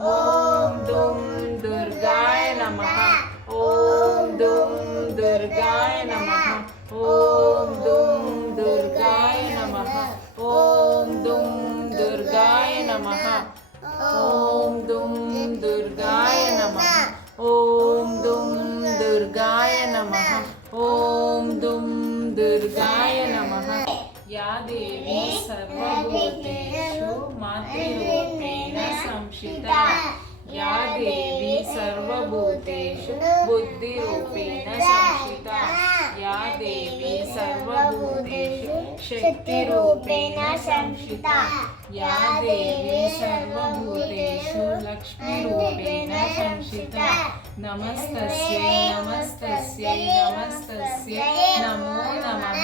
ॐ दुं दुर्गाय नमः ॐ दुं दुर्गाय नमः ॐ दुं दुर्गाय नमः ॐ दुं दुर्गाय नमः ॐ दुं दुर्गाय नमः ॐ दुं दुर्गाय नमः ॐ दुं दुर्गाय नमः या देवी सर्वभूतेषु मातृरूपेण संस्थिता या देवी सर्वभूतेषु बुद्धिरूपेण संस्थिता या देवी सर्वभूतेषु शक्तिरूपेण संस्थिता या देवी सर्वभूतेषु लक्ष्मीरूपेण संस्थिता नमस्तस्यै नमस्तस्यै नमस्तस्यै नमो नमः।